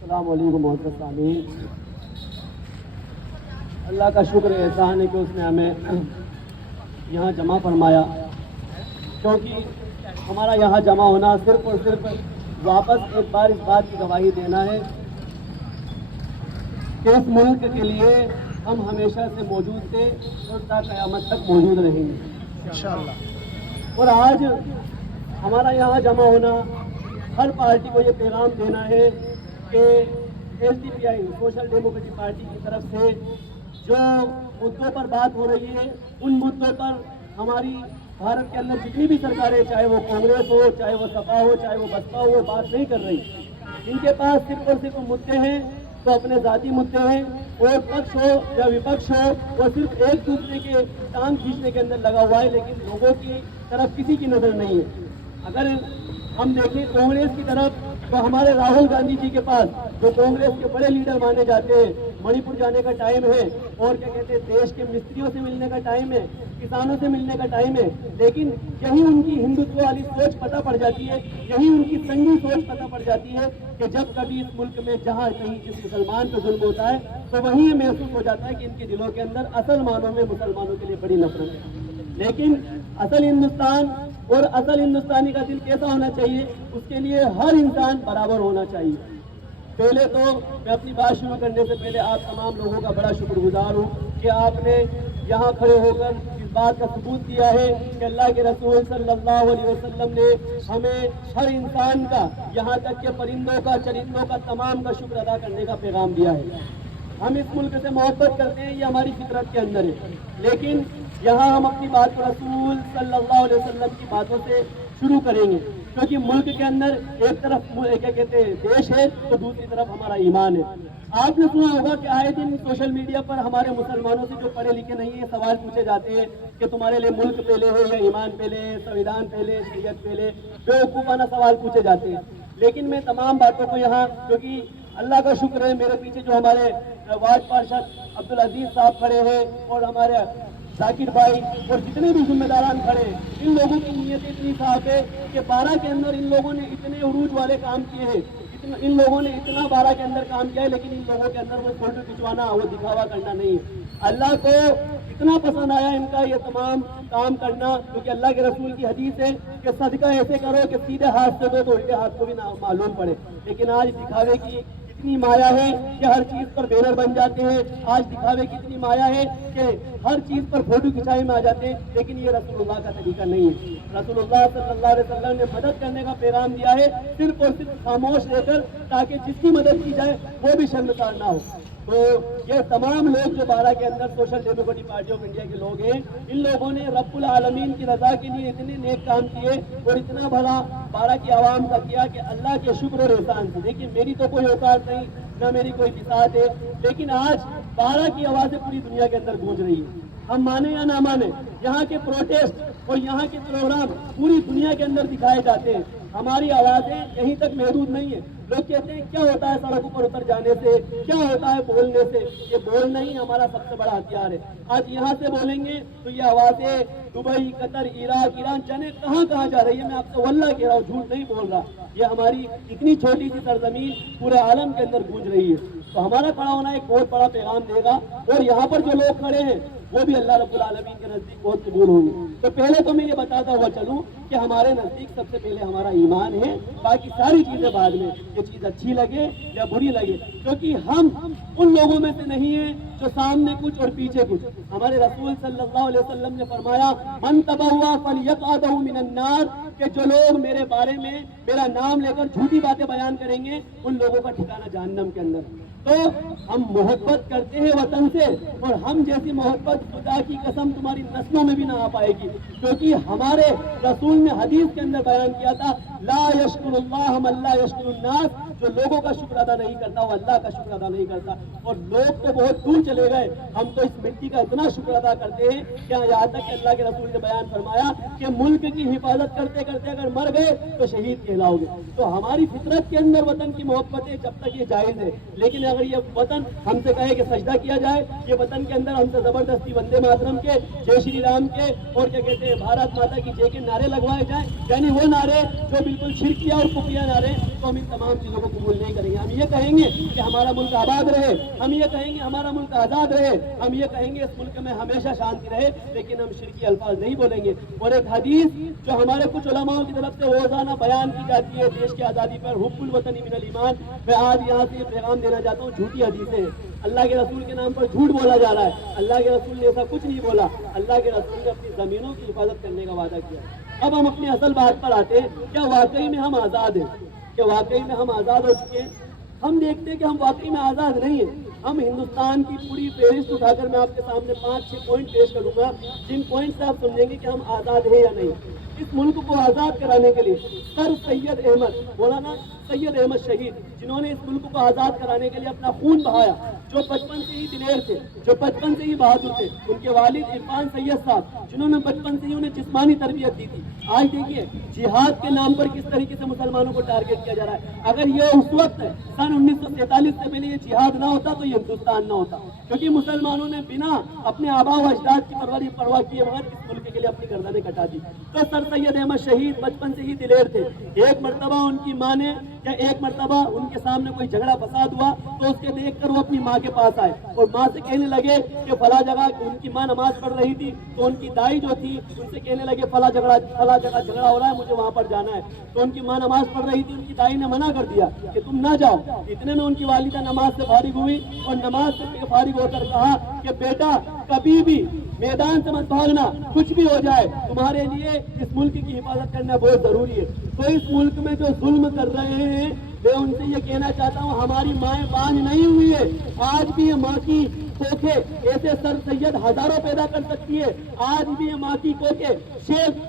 السلام علیکم محترم سامعین، اللہ کا شکر احسان ہے کہ اس نے ہمیں یہاں جمع فرمایا، کیونکہ ہمارا یہاں جمع ہونا صرف اور صرف واپس ایک بار اس بات کی گواہی دینا ہے کہ اس ملک کے لیے ہم ہمیشہ سے موجود تھے اور تا قیامت تک موجود رہیں گے انشاءاللہ۔ اور آج ہمارا یہاں جمع ہونا ہر پارٹی کو یہ پیغام دینا ہے کہ ایس ڈی پی آئی سوشل ڈیموکریٹک پارٹی کی طرف سے جو مدعوں پر بات ہو رہی ہے، ان مدعوں پر ہماری بھارت کے اندر جتنی بھی سرکاریں، چاہے وہ کانگریس ہو، چاہے وہ سپا ہو، چاہے وہ بسپا ہو، وہ بات نہیں کر رہی۔ ان کے پاس صرف اور صرف مدعے ہیں تو اپنے ذاتی مدعے ہیں، اور پکش ہو یا وپکش ہو، وہ صرف ایک دوسرے کے ٹانگ کھینچنے کے اندر لگا ہوا ہے، لیکن لوگوں کی طرف کسی کی نظر نہیں ہے۔ اگر ہم دیکھیں کانگریس کی طرف تو ہمارے راہل گاندھی جی کے پاس، جو کانگریس کے بڑے لیڈر مانے جاتے ہیں، منی پور جانے کا ٹائم ہے، اور کیا کہتے ہیں دیش کے مستریوں سے ملنے کا ٹائم ہے، کسانوں سے ملنے کا ٹائم ہے، لیکن یہی ان کی ہندوتو والی سوچ پتہ پڑ جاتی ہے، یہی ان کی سنگی سوچ پتہ پڑ جاتی ہے کہ جب کبھی اس ملک میں جہاں کہیں کسی مسلمان پہ ظلم ہوتا ہے تو وہیں یہ محسوس ہو جاتا ہے کہ ان کے دلوں کے اندر اصل معنوں میں مسلمانوں کے لیے بڑی نفرت ہے۔ لیکن اصل ہندوستان اور اصل ہندوستانی کا دل کیسا ہونا چاہیے؟ اس کے لیے ہر انسان برابر ہونا چاہیے۔ پہلے تو میں اپنی بات شروع کرنے سے پہلے آپ تمام لوگوں کا بڑا شکر گزار ہوں کہ آپ نے یہاں کھڑے ہو کر اس بات کا ثبوت دیا ہے کہ اللہ کے رسول صلی اللہ علیہ وسلم نے ہمیں ہر انسان کا، یہاں تک کہ پرندوں کا، چرندوں کا، تمام کا شکر ادا کرنے کا پیغام دیا ہے۔ ہم اس ملک سے محبت کرتے ہیں، یہ ہماری فطرت کے اندر ہے، لیکن یہاں ہم اپنی بات کو رسول صلی اللہ علیہ وسلم کی باتوں سے شروع کریں گے، کیونکہ ملک کے اندر ایک طرف کیا کہتے ہیں دیش ہے تو دوسری طرف ہمارا ایمان ہے۔ آپ نے سنا ہوگا کہ آئے دن سوشل میڈیا پر ہمارے مسلمانوں سے جو پڑھے لکھے نہیں ہیں سوال پوچھے جاتے ہیں کہ تمہارے لیے ملک پہلے ہے یا ایمان پہلے ہے، سنویدھان پہلے، شریعت پہلے، بیوقوفانہ سوال پوچھے جاتے ہیں۔ لیکن میں تمام باتوں کو یہاں، کیونکہ اللہ کا شکر ہے میرے پیچھے جو ہمارے وارڈ پارشد عبدالعزیز صاحب کھڑے ہیں اور ہمارے ذاکر بھائی اور جتنے بھی ذمہ داران کھڑے ہیں، ان لوگوں کی نیت اتنی صاف ہے کہ 12 کے اندر ان لوگوں نے اتنے عروج والے کام کیے ہیں، ان لوگوں نے اتنا 12 کے اندر کام کیا ہے، لیکن ان لوگوں کے اندر وہ فوٹو کھنچوانا، وہ دکھاوا کرنا نہیں ہے۔ اللہ کو اتنا پسند آیا ان کا یہ تمام کام کرنا، کیونکہ اللہ کے رسول کی حدیث ہے کہ صدقہ ایسے کرو کہ سیدھے ہاتھ سے دو تو الٹے ہاتھ کو بھی معلوم پڑے۔ لیکن آج دکھاوے کی اتنی مایا ہے کہ ہر چیز پر بینر بن جاتے ہیں، آج دکھاوے کی اتنی مایا ہے کہ ہر چیز پر فوٹو کھنچائی میں آ جاتے ہیں، لیکن یہ رسول اللہ کا طریقہ نہیں ہے۔ رسول اللہ صلی اللہ علیہ وسلم نے مدد کرنے کا پیغام دیا ہے، صرف اور صرف خاموش رہ کر، تاکہ جس کی مدد کی جائے وہ بھی شرمسار نہ ہو۔ تو یہ تمام لوگ جو 12 کے اندر social democratic party of India کے لوگ ہیں، ان لوگوں نے رب العالمین کی رضا کے لیے اتنے نیک کام کیے اور اتنا بھلا 12 کی عوام کا کیا کہ اللہ کے شکر اور احسان سے، دیکھیے میری تو کوئی اوقات نہیں، نہ میری کوئی بساط ہے، لیکن آج 12 کی آوازیں پوری دنیا کے اندر گونج رہی ہیں۔ ہم مانے یا نہ مانے، یہاں کے پروٹیسٹ اور یہاں کے پروگرام پوری دنیا کے اندر دکھائے جاتے ہیں۔ ہماری آوازیں یہیں تک محدود نہیں ہیں۔ لوگ کہتے ہیں کیا ہوتا ہے سڑکوں پر اتر جانے سے، کیا ہوتا ہے بولنے سے؟ یہ بولنا ہی ہمارا سب سے بڑا ہتھیار ہے۔ آج یہاں سے بولیں گے تو یہ آوازیں دبئی، قطر، عراق، ایران، جانے کہاں کہاں جا رہی ہے۔ میں آپ سے واللہ کہہ رہا ہوں، جھوٹ نہیں بول رہا، یہ ہماری اتنی چھوٹی سی سرزمین پورے عالم کے اندر گونج رہی ہے۔ تو ہمارا کھڑا ہونا ایک بہت بڑا پیغام دے گا، اور یہاں پر جو لوگ کھڑے ہیں وہ بھی اللہ رب العالمین کے نزدیک بہت قبول ہوں گے۔ تو پہلے تو میں یہ بتاتا ہوا چلوں کہ ہمارے نزدیک سب سے پہلے ہمارا ایمان ہے، باقی ساری چیزیں بعد میں، یہ چیز اچھی لگے یا بری لگے، کیونکہ ہم ان لوگوں میں سے نہیں ہیں جو سامنے کچھ اور پیچھے کچھ۔ ہمارے رسول صلی اللہ علیہ وسلم نے فرمایا من تبوا فلیقعدہ من النار، کہ جو لوگ میرے بارے میں میرا نام لے کر جھوٹی باتیں بیان کریں گے ان لوگوں کا ٹھکانہ جہنم کے اندر۔ تو ہم محبت کرتے ہیں وطن سے، اور ہم جیسی محبت خدا کی قسم تمہاری نسلوں میں بھی نہ آ پائے گی، کیونکہ ہمارے رسول نے حدیث کے اندر بیان کیا تھا لا یشکر اللہ من لا یشکر الناس، جو لوگوں کا شکر ادا نہیں کرتا وہ اللہ کا شکر ادا نہیں کرتا۔ اور لوگ تو بہت دور چلے گئے، ہم تو اس مٹی کا اتنا شکر ادا کرتے ہیں کہ یہاں تک کہ اللہ کے رسول نے بیان فرمایا کہ ملک کی حفاظت کرتے کرتے اگر مر گئے تو شہید کہلاؤ گے۔ تو ہماری فطرت کے اندر وطن کی محبت ہے جب تک یہ جائز ہے، لیکن اگر یہ وطن ہم سے کہے کہ سجدہ کیا جائے، یہ وطن کے اندر ہم سے زبردستی وندے ماترم کے، جے شری رام کے اور کیا کہتے ہیں بھارت ماتا کی جے کے نعرے لگوائے جائیں، یعنی وہ نعرے جو بالکل شرکیہ اور کفریہ نعرے، تو ہم ان تمام چیزوں کو کو قبول نہیں کریں گے. ہم یہ کہیں گے کہ ہمارا ملک آباد رہے, ہم یہ کہیں گے ہمارا ملک آزاد رہے, ہم یہ کہیں گے اس ملک میں ہمیشہ شانتی رہے, لیکن ہم شرکی الفاظ نہیں بولیں گے. اور ایک حدیث جو ہمارے کچھ علماء کی طرف سے روزانہ بیان کی جاتی ہے دیش کی آزادی پر, حب الوطنی من الایمان, میں آج یہاں سے یہ پیغام دینا چاہتا ہوں, جھوٹی حدیثیں ہیں. اللہ کے رسول کے نام پر جھوٹ بولا جا رہا ہے. اللہ کے رسول نے ایسا کچھ نہیں بولا. اللہ کے رسول نے اپنی زمینوں کی حفاظت کرنے کا وعدہ کیا. اب ہم اپنی اصل بات پر آتے ہیں, کیا واقعی میں ہم آزاد ہیں؟ کیا واقعی میں ہم آزاد ہو چکے ہیں؟ ہم دیکھتے ہیں کہ ہم واقعی میں آزاد نہیں ہیں. ہم ہندوستان کی پوری فہرست اٹھا کر میں آپ کے سامنے 5-6 پوائنٹ پیش کروں گا, جن پوائنٹ سے آپ سمجھیں گے کہ ہم آزاد ہیں یا نہیں. اس ملک کو آزاد کرانے کے لیے سر سید احمد, مولانا سید احمد شہید, جنہوں نے اس ملک کو آزاد کرانے کے لیے اپنا خون بہایا, جو بچپن سے ہی دلیر تھے, جو بچپن سے ہی بہادر تھے. ان کے والد عرفان سید صاحب, جنہوں نے بچپن سے ہی انہیں جسمانی تربیت دی تھی. آج دیکھیے جہاد کے نام پر کس طریقے سے مسلمانوں کو ٹارگیٹ کیا جا رہا ہے. اگر یہ اس وقت سن 1947 سے پہلے یہ جہاد نہ ہوتا تو یہ ہندوستان نہ ہوتا, کیونکہ مسلمانوں نے بنا اپنے آبا و اجداد کی پرواہ کیے بغیر اس ملک کے لیے اپنی گردنیں کٹا دی. تو سر سید احمد شہید بچپن سے ہی دلیر تھے. ایک مرتبہ ان کی ماں نے, یا ایک مرتبہ ان کے سامنے کوئی جھگڑا فساد ہوا تو اس کے دیکھ کر وہ اپنی ماں کے پاس آئے اور ماں سے کہنے لگے کہ فلاں جگہ, ان کی ماں نماز پڑھ رہی تھی تو ان کی دائی جو تھی ان سے کہنے لگے فلاں جگہ جھگڑا ہو رہا ہے, مجھے وہاں پر جانا ہے. تو ان کی ماں نماز پڑھ رہی تھی, ان کی دائی نے منع کر دیا کہ تم نہ جاؤ. اتنے میں ان کی والدہ نماز سے فارغ ہوئی اور نماز سے فارغ ہو کر کہا کہ بیٹا کبھی بھی میدان سے مت بھاگنا, کچھ بھی ہو جائے تمہارے لیے اس ملک کی حفاظت کرنا بہت ضروری ہے. تو اس ملک میں جو ظلم کر رہے ہیں میں ان سے یہ کہنا چاہتا ہوں, ہماری مائیں بانجھ نہیں ہوئی ہے. آج بھی یہ ماں کی کوکھیں ایسے سر سید ہزاروں پیدا کر سکتی ہے. آج بھی یہ ماں کی کوکھیں شیخ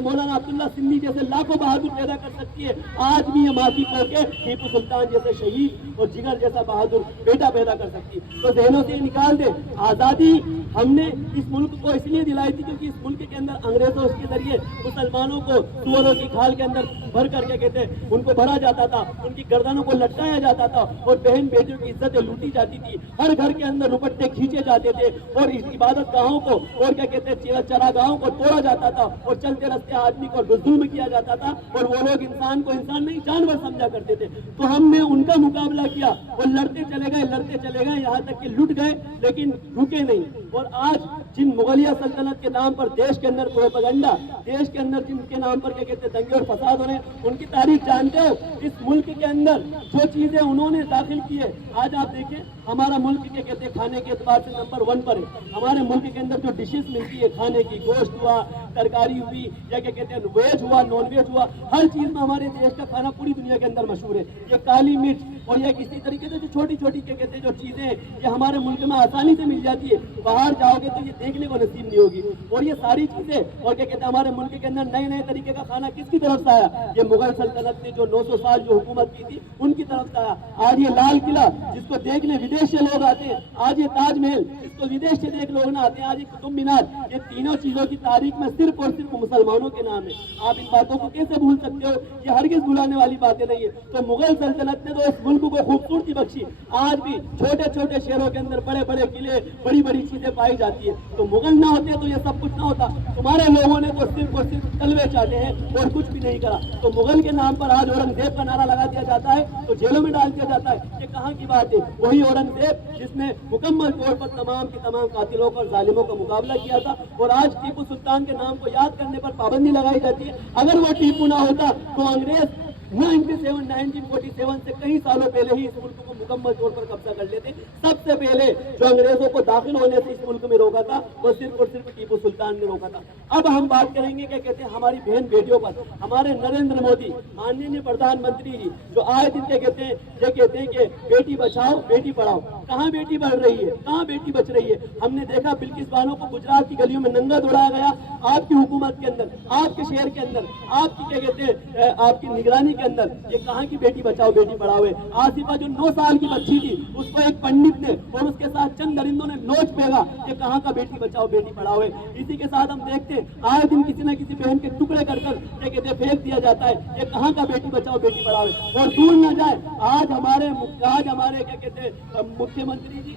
مولانا عبداللہ سندھی جیسے لاکھوں بہادر پیدا کر سکتی ہے. آج بھی یہ ماں کی کوکھیں ٹیپو سلطان جیسے شہید اور جگر جیسا بہادر بیٹا پیدا کر سکتی ہے. تو ذہنوں سے نکال دے. آزادی ہم نے اس ملک کو اس لیے دلائی تھی کیونکہ اس ملک کے اندر انگریزوں کے ذریعے مسلمانوں کو سوروں کی کھال کے اندر بھر کر کے کہتے ہیں ان کو بھرا جاتا تھا, ان کی گردنوں کو لٹکایا جاتا تھا اور بہن بیٹیوں کی عزتیں لوٹی جاتی تھی. ہر گھر کے اندر روپٹے کھینچے جاتے تھے اور اس عبادت گاہوں کو اور کیا کہتے ہیں چراگاہوں کو توڑا جاتا تھا اور چلتے رستے آدمی کو ظلم کیا جاتا تھا اور وہ لوگ انسان کو انسان نہیں جانور سمجھا کرتے تھے. تو ہم نے ان کا مقابلہ کیا اور لڑتے چلے گئے یہاں تک کہ لٹ گئے لیکن رکے نہیں. اور آج جن مغلیہ سلطنت کے نام پر دیش کے اندر پروپیگنڈا, دیش کے اندر جن کے نام پر کیا کہتے ہیں دنگے اور فساد ہو رہے ہیں, ان کی تاریخ جانتے ہو. اس ملک کے اندر جو چیزیں انہوں نے داخل کی ہے, آج آپ دیکھیں ہمارا ملک کیا کہتے ہیں کھانے کے اعتبار سے نمبر 1 پر ہے. ہمارے ملک کے اندر جو ڈشز ملتی ہے کھانے کی, گوشت ہوا, ترکاری ہوئی, یا کیا کہتے ہیں ویج ہوا, نان ویج ہوا, ہر چیز میں ہمارے دیش کا کھانا پوری دنیا کے اندر مشہور ہے. یہ کالی مرچ اور یہ کسی طریقے سے جو چھوٹی چھوٹی کیا کہتے ہیں جو چیزیں ہیں یہ ہمارے ملک میں آسانی سے مل جاتی ہے. باہر جاؤ گے تو یہ دیکھنے کو نصیب نہیں ہوگی. اور یہ ساری چیزیں اور کیا کہتے ہیں ہمارے ملک کے اندر نئے نئے طریقے کا کھانا کس کی طرف سے آیا؟ یہ مغل سلطنت نے جو 900 سال جو حکومت کی تھی ان کی طرف سے آیا. آج یہ لال قلعہ جس کو دیکھنے ودیش سے لوگ آتے ہیں, آج یہ تاج محل جس کو ودیش سے دیکھ لوگ نہ آتے ہیں, آج یہ قطب مینار, یہ تینوں چیزوں کی تاریخ میں صرف اور صرف مسلمانوں کے نام ہے. آپ ان باتوں کو کیسے بھول سکتے ہو؟ یہ ہرگز بھلانے والی باتیں نہیں ہے. تو مغل سلطنت نے تو اس ملک کو خوبصورتی بخشی. آج بھی چھوٹے چھوٹے شہروں کے اندر بڑے بڑے قلعے, بڑی بڑی چیزیں پائی جاتی ہے. تو مغل نہ ہوتے تو یہ سب کچھ نہ ہوتا. تمہارے لوگوں نے تو صرف اور صرف تلوے چاہتے ہیں اور کچھ بھی نہیں کرا. تو مغل کے نام پر آج اورنگزیب کا نعرہ لگا دیا جاتا ہے تو جیلوں میں ڈال دیا جاتا ہے. یہ کہاں کی بات ہے؟ وہی اورنگزیب جس نے مکمل طور پر تمام کے تمام قاتلوں اور ظالموں کا مقابلہ کیا تھا. اور آج ٹیپو سلطان کے نام کو یاد کرنے پر پابندی لگائی جاتی ہے. اگر وہ ٹیپو نہ ہوتا تو انگریز 1947 سے کئی سالوں پہلے ہی اس ملک کو مکمل طور پر قبضہ کر لیتے. سب سے پہلے جو انگریزوں کو داخل ہونے سے اس ملک میں روکا تھا وہ صرف اور صرف ٹیپو سلطان نے روکا تھا. اب ہم بات کریں گے کیا کہتے ہیں ہماری بہن بیٹیوں پر. ہمارے نریندر مودی ماننیہ پردھان منتری جی جو آئے دن کیا کہتے ہیں یہ کہتے ہیں کہ بیٹی بچاؤ بیٹی پڑھاؤ. کہاں بیٹی بڑھ رہی ہے, کہاں بیٹی بچ رہی ہے؟ ہم نے دیکھا بلکس بانو کو گجرات کی گلیوں میں ننگا دوڑایا گیا. آپ کی حکومت کے اندر, آپ کے شہر کے اندر, آپ کی کیا کہتے ہیں آپ کی نگرانی کے اندر یہ کہاں کی بیٹی بچاؤ بیٹی پڑھاؤ ہے؟ آصفہ جو 9 سال کی بچی تھی اس کو ایک پنڈت نے اور اس کے ساتھ چند درندوں نے نوچ پھینکا. یہ کہاں کا بیٹی بچاؤ بیٹی پڑھاؤ ہے؟ اسی کے ساتھ ہم دیکھتے ہیں آئے دن کسی نہ کسی بہن کے ٹکڑے کر کر یہ کہتے ہیں پھینک دیا جاتا ہے. یہ کہاں کا بیٹی بچاؤ بیٹی پڑھاؤ ہے؟ اور دور نہ جائے آج ہمارے کیا کہتے ہیں مکھیہ منتری جی,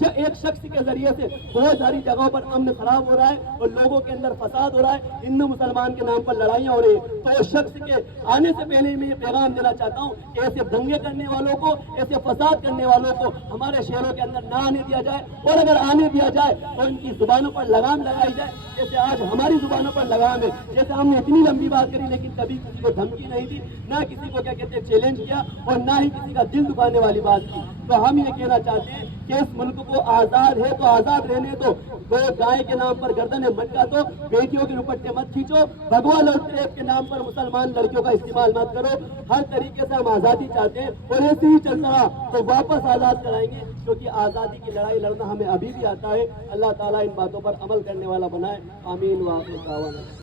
ایک شخص کے ذریعے سے بہت ساری جگہوں پر امن خراب ہو رہا ہے اور لوگوں کے اندر فساد ہو رہا ہے، ہندو مسلمان کے نام پر لڑائیاں ہو رہی ہیں، تو اس شخص کے آنے سے پہلے میں یہ پیغام دینا چاہتا ہوں کہ ایسے دنگے کرنے والوں کو، ایسے فساد کرنے والوں کو ہمارے شہروں کے اندر نہ آنے دیا جائے، اور اگر آنے دیا جائے تو ان کی زبانوں پر لگام لگائی جائے، جیسے آج ہماری زبانوں پر لگام ہے، جیسے ہم نے اتنی لمبی بات کری لیکن کبھی کسی کو دھمکی نہیں دی، نہ کسی کو کیا کہتے ہیں چیلنج کیا، اور نہ ہی کسی کا دل دکھانے والی بات کی۔ تو ہم یہ کہنا چاہتے ہیں کہ اس ملک کو آزاد ہے تو آزاد رہنے دو، وہ گائے کے نام پر گردنیں مت کاٹو، بیٹیوں کے دوپٹے مت کھینچو، بھگوا لوٹ ریپ کے نام پر مسلمان لڑکیوں کا استعمال مت کرو۔ ہر طریقے سے ہم آزادی چاہتے ہیں، اور ایسے ہی چلتا رہا تو واپس آزاد کرائیں گے، کیونکہ آزادی کی لڑائی لڑنا ہمیں ابھی بھی آتا ہے۔ اللہ تعالیٰ ان باتوں پر عمل کرنے والا بنائے، آمین۔ وآخر دعوانا